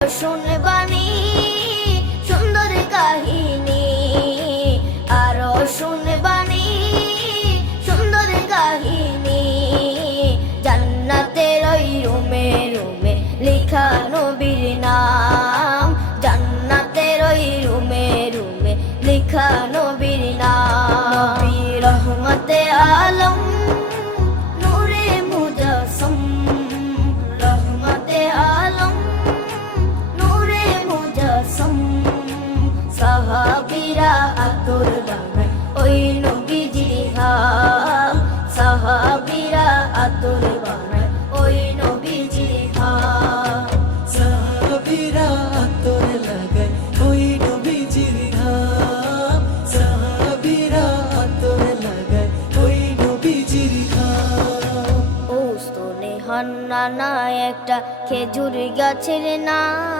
শুনবানি সুন্দর কাহিনী, আরো শুনবানি সুন্দর কাহিনী। জান্নাতের ওই রুমে রুমে লেখা নবীর নাম, জান্নাতের ওই রুমে রুমে লেখা নবীর নাম। নবী রহমতে আলম নূরে মুজাসসম, রহমতে আলম নূরে মুজাসসম। সাহাবীরা আতর বানায় ওই নবীজির ঘাম, সাহাবীরা আতর বানায় ওই নবীজির ঘাম। সাহাবীরা আতর লাগায় ওই নবীজির ঘাম, সাহাবীরা আতর লাগায় ওই নবীজির ঘাম। ও স্তনে হান্নানা একটা খেজুর গাছের নাম।